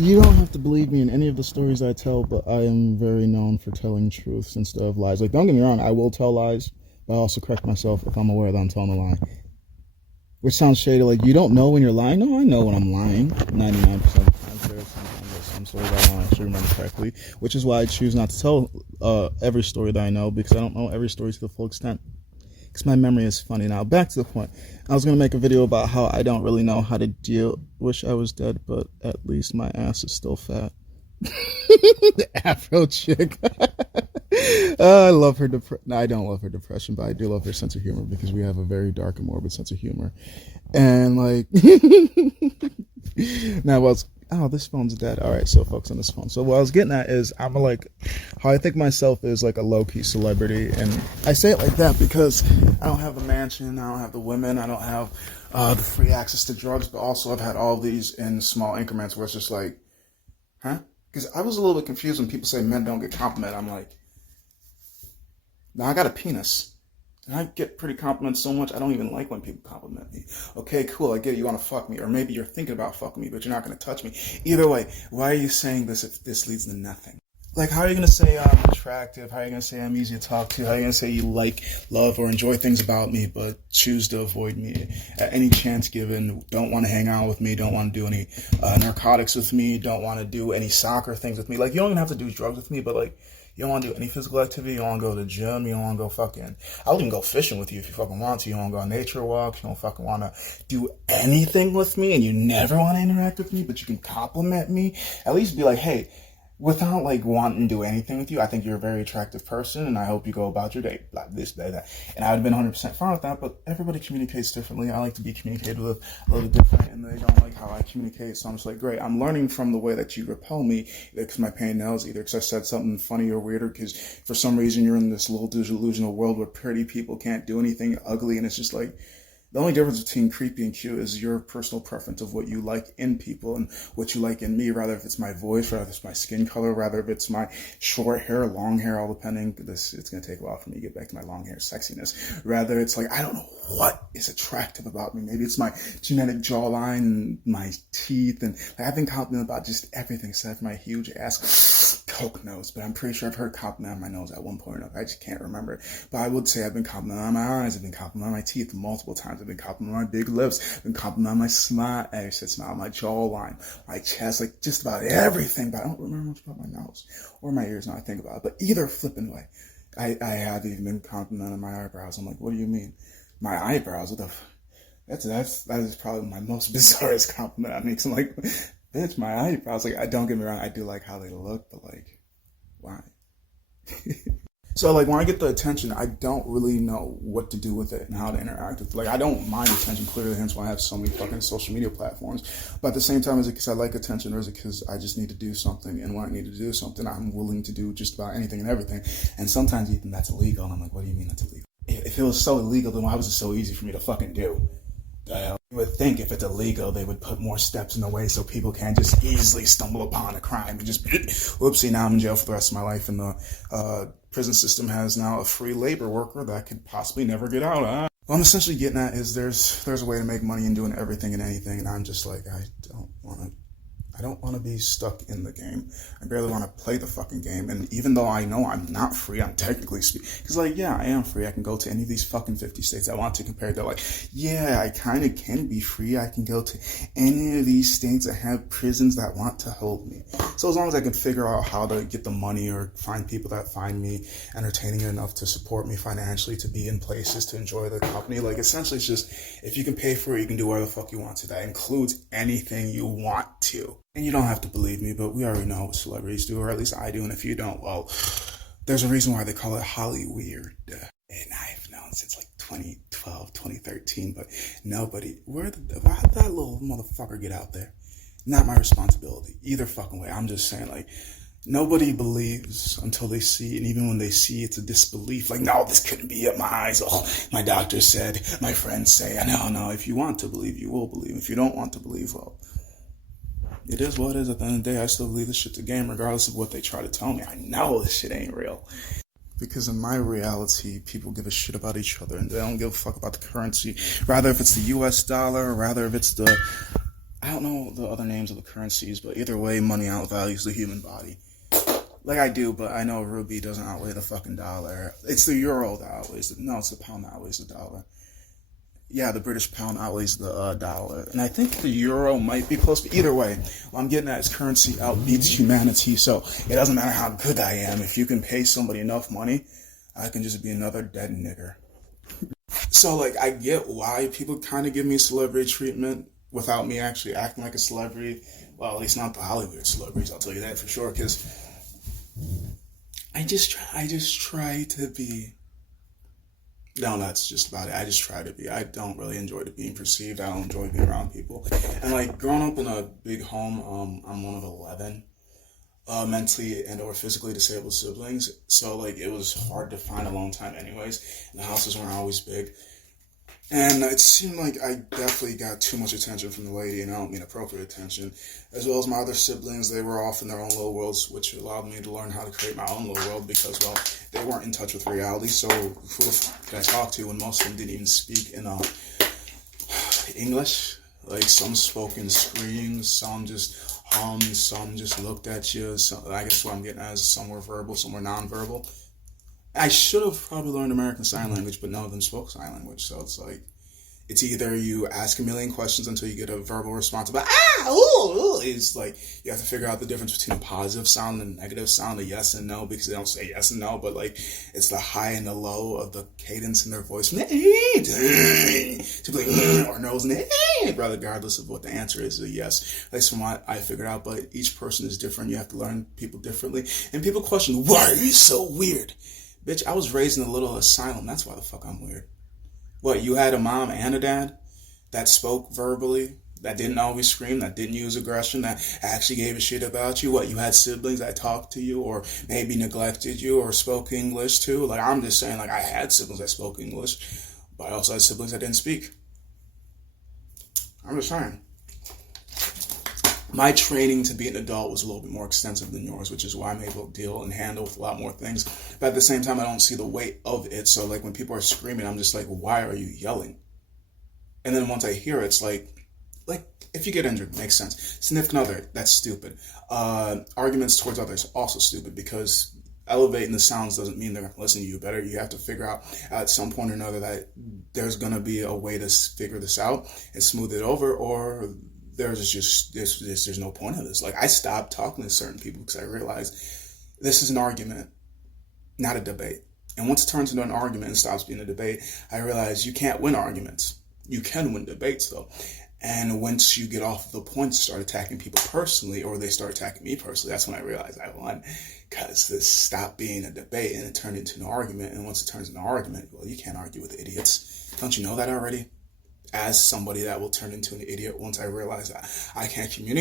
You don't have to believe me in any of the stories I tell, but I am very known for telling truths instead of lies. Like, don't get me wrong, I will tell lies, but I also correct myself if I'm aware that I'm telling a lie. Which sounds shady, like, you don't know when you're lying? No, I know when I'm lying. 99% of the times there's some stories I don't actually remember correctly, which is why I choose not to tell every story that I know, because I don't know every story to the full extent. Because my memory is funny. Now, back to the point. I was going to make a video about how I don't really know how to deal. Wish I was dead, but at least my ass is still fat. The Afro chick. I love her No, I don't love her depression, but I do love her sense of humor because we have a very dark and morbid sense of humor. And like, now what's oh, this phone's dead. All right, so focus on this phone. So what I was getting at is I'm like, how I think myself is like a low-key celebrity, and I say it like that because I don't have the mansion, I don't have the women, I don't have the free access to drugs, but also I've had all these in small increments where it's just like, huh? Because I was a little bit confused when people say men don't get complimented. I'm like, now I got a penis. And I get pretty compliments so much, I don't even like when people compliment me. Okay, cool, I get it, you want to fuck me. Or maybe you're thinking about fucking me, but you're not going to touch me. Either way, why are you saying this if this leads to nothing? Like, how are you going to say I'm attractive? How are you going to say I'm easy to talk to? How are you going to say you like, love, or enjoy things about me, but choose to avoid me at any chance given? Don't want to hang out with me, don't want to do any narcotics with me, don't want to do any soccer things with me. Like, you don't even have to do drugs with me, but like, you don't want to do any physical activity. You don't want to go to the gym. You don't want to go fucking... I'll even go fishing with you if you fucking want to. You don't want to go on nature walks. You don't fucking want to do anything with me, and you never want to interact with me, but you can compliment me. At least be like, hey, without like wanting to do anything with you, I think you're a very attractive person, and I hope you go about your day like this, day, that. And I would have been 100% fine with that, but everybody communicates differently. I like to be communicated with a little different, and they don't like how I communicate. So I'm just like, great, I'm learning from the way that you repel me, because my pain knows, either because I said something funny or weird, or because for some reason you're in this little delusional world where pretty people can't do anything ugly, and it's just like, the only difference between creepy and cute is your personal preference of what you like in people and what you like in me, rather if it's my voice, rather if it's my skin color, rather if it's my short hair, long hair, all depending. It's going to take a while for me to get back to my long hair sexiness. Rather, it's like, I don't know what is attractive about me. Maybe it's my genetic jawline and my teeth. And like, I've been complimented about just everything except for my huge ass coke nose. But I'm pretty sure I've heard compliment on my nose at one point or another. I just can't remember. But I would say I've been complimented on my eyes. I've been complimented on my teeth multiple times. I've been complimented on my big lips. I've been complimented on my smile. I said smile, my jawline, my chest, like just about everything. But I don't remember much about my nose or my ears now I think about it. But either flipping way, I have even been complimented on my eyebrows. I'm like, what do you mean? My eyebrows? What the that is probably my most bizarrest compliment I make. So I'm like, bitch, my eyebrows. Like, I don't get me wrong, I do like how they look, but like, why? So, like, when I get the attention, I don't really know what to do with it and how to interact with it. Like, I don't mind attention, clearly, hence why I have so many fucking social media platforms. But at the same time, is it because I like attention, or is it because I just need to do something? And when I need to do something, I'm willing to do just about anything and everything. And sometimes even that's illegal. And I'm like, what do you mean that's illegal? If it was so illegal, then why was it so easy for me to fucking do? You would think if it's illegal, they would put more steps in the way so people can't just easily stumble upon a crime and just, whoopsie, now I'm in jail for the rest of my life. And the prison system has now a free labor worker that could possibly never get out. What I'm essentially getting at is there's a way to make money in doing everything and anything, and I'm just like, I don't want to be stuck in the game. I barely want to play the fucking game. And even though I know I'm not free, I'm technically speaking, because like, yeah, I am free. I can go to any of these fucking 50 states I want to, compared to like, yeah, I kind of can be free. I can go to any of these states that have prisons that want to hold me. So as long as I can figure out how to get the money or find people that find me entertaining enough to support me financially, to be in places, to enjoy the company, like essentially it's just, if you can pay for it, you can do whatever the fuck you want to. That includes anything you want to. And you don't have to believe me, but we already know what celebrities do, or at least I do. And if you don't, well, there's a reason why they call it Hollyweird. And I've known since like 2012, 2013, but nobody, how'd that little motherfucker get out there? Not my responsibility, either fucking way. I'm just saying, like, nobody believes until they see, and even when they see, it's a disbelief. Like, no, this couldn't be at my eyes. Oh, my doctor said, my friends say. No, if you want to believe, you will believe. If you don't want to believe, well, it is what it is. At the end of the day, I still believe this shit's a game, regardless of what they try to tell me. I know this shit ain't real. Because in my reality, people give a shit about each other, and they don't give a fuck about the currency. Rather if it's the US dollar, or rather if it's the I don't know the other names of the currencies, but either way, money outvalues the human body. Like I do, but I know a rupee doesn't outweigh the fucking dollar. It's the euro that outweighs it. No, it's the pound that outweighs the dollar. Yeah, the British pound outweighs the dollar. And I think the euro might be close, but either way, what I'm getting at is currency outbeats humanity, so it doesn't matter how good I am. If you can pay somebody enough money, I can just be another dead nigger. So, like, I get why people kind of give me celebrity treatment without me actually acting like a celebrity. Well, at least not the Hollywood celebrities, I'll tell you that for sure, because I just try to be. No, that's just about it. I just try to be. I don't really enjoy being perceived. I don't enjoy being around people. And like growing up in a big home, I'm one of 11 mentally and or physically disabled siblings. So like it was hard to find alone time anyways. And the houses weren't always big. And it seemed like I definitely got too much attention from the lady, and I don't mean appropriate attention, as well as my other siblings. They were off in their own little worlds, which allowed me to learn how to create my own little world because, well, they weren't in touch with reality. So who the fuck did I talk to when most of them didn't even speak in English? Like some spoke in screams, some just hummed, some just looked at you. So I guess what I'm getting at is some were verbal, some were nonverbal. I should have probably learned American Sign Language, but none of them spoke sign language. So it's like, it's either you ask a million questions until you get a verbal response about, ooh. It's like, you have to figure out the difference between a positive sound and a negative sound, a yes and no, because they don't say yes and no, but like, it's the high and the low of the cadence in their voice. To be like, or no's, regardless of what the answer is, a yes. That's from what I figured out, but each person is different. You have to learn people differently. And people question, why are you so weird? Bitch, I was raised in a little asylum. That's why the fuck I'm weird. What, you had a mom and a dad that spoke verbally, that didn't always scream, that didn't use aggression, that actually gave a shit about you? What, you had siblings that talked to you or maybe neglected you or spoke English too? Like, I'm just saying, like, I had siblings that spoke English, but I also had siblings that didn't speak. I'm just saying. My training to be an adult was a little bit more extensive than yours, which is why I'm able to deal and handle with a lot more things. But at the same time, I don't see the weight of it. So like when people are screaming, I'm just like, why are you yelling? And then once I hear it, it's like if you get injured, it makes sense. Significant other, that's stupid. Arguments towards others, also stupid, because elevating the sounds doesn't mean they're going to listen to you better. You have to figure out at some point or another that there's going to be a way to figure this out and smooth it over, or there's no point in this. Like, I stopped talking to certain people because I realized this is an argument, not a debate. And once it turns into an argument and stops being a debate, I realized you can't win arguments. You can win debates, though. And once you get off the point to start attacking people personally, or they start attacking me personally, that's when I realized I won. Because this stopped being a debate and it turned into an argument. And once it turns into an argument, well, you can't argue with idiots. Don't you know that already? As somebody that will turn into an idiot once I realize that I can't communicate.